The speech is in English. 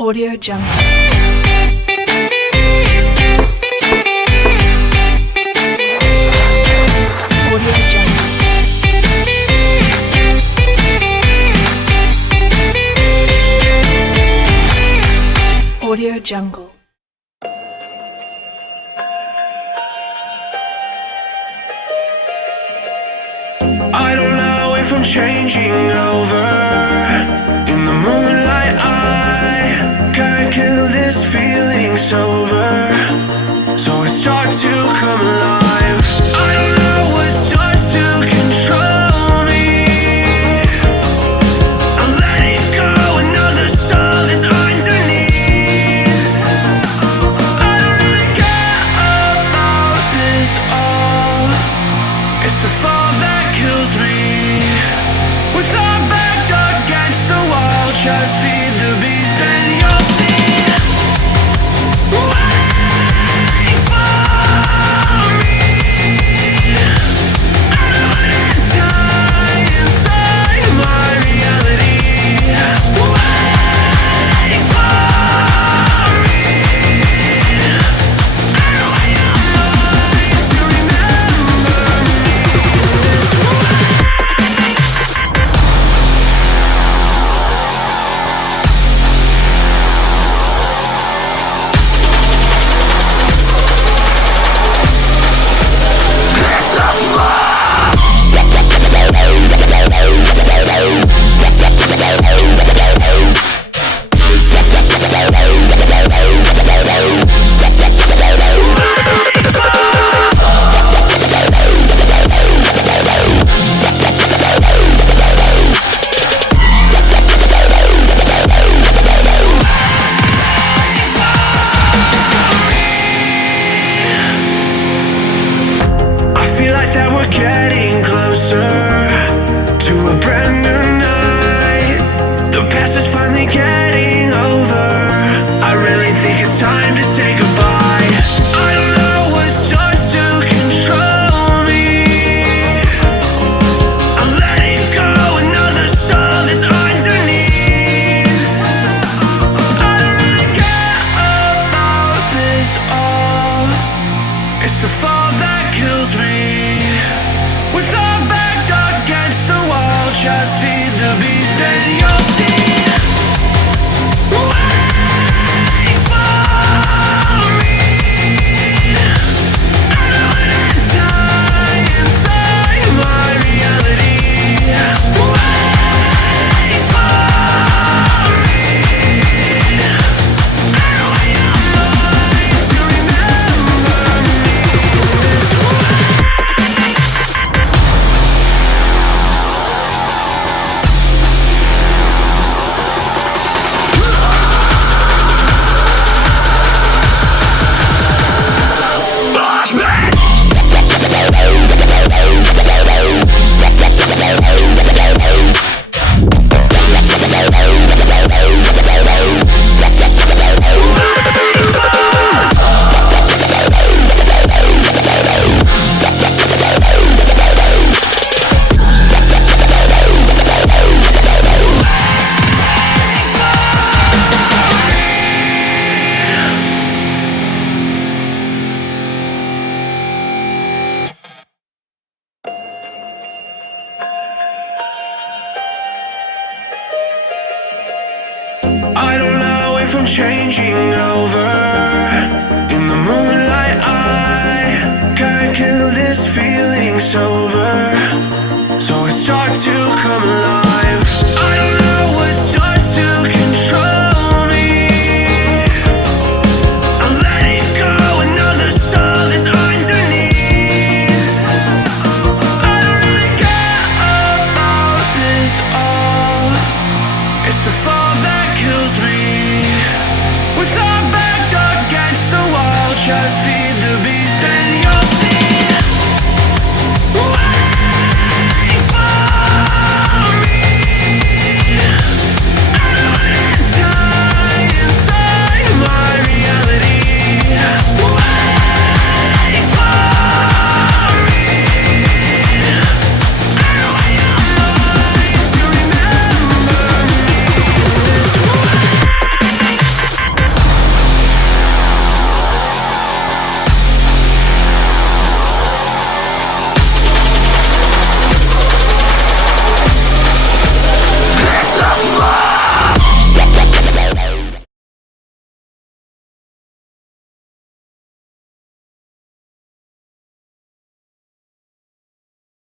Audio Jungle. Audio Jungle. Audio Jungle. I don't know if I'm changing over. In the moonlight I can't kill this feeling sober. So I start to come alive. I don't know what starts to control me. I let it go, another soul that's underneath. I don't really care about this all. It's the fall that kills me. With our back against the wall, just feed the beast and you'll see. Wait for me. I don't wanna die inside my reality. Wait for me. I don't want your mind to remember me this way. That we're getting closer to a brand new night. The past is finally getting over. I really think it's time to say goodbye. I don't know what starts to control me. I let it go, another soul that's underneath. I don't really care about this all. It's the fall that kills me. With our back against the wall, just feed the beast and you'll see. Wait for me. I don't wanna die inside my reality. Wait for me. I don't want your mind to remember me this way. I don't know if I'm changing over. In the moonlight I can't kill this feeling sober. So I start to come alive.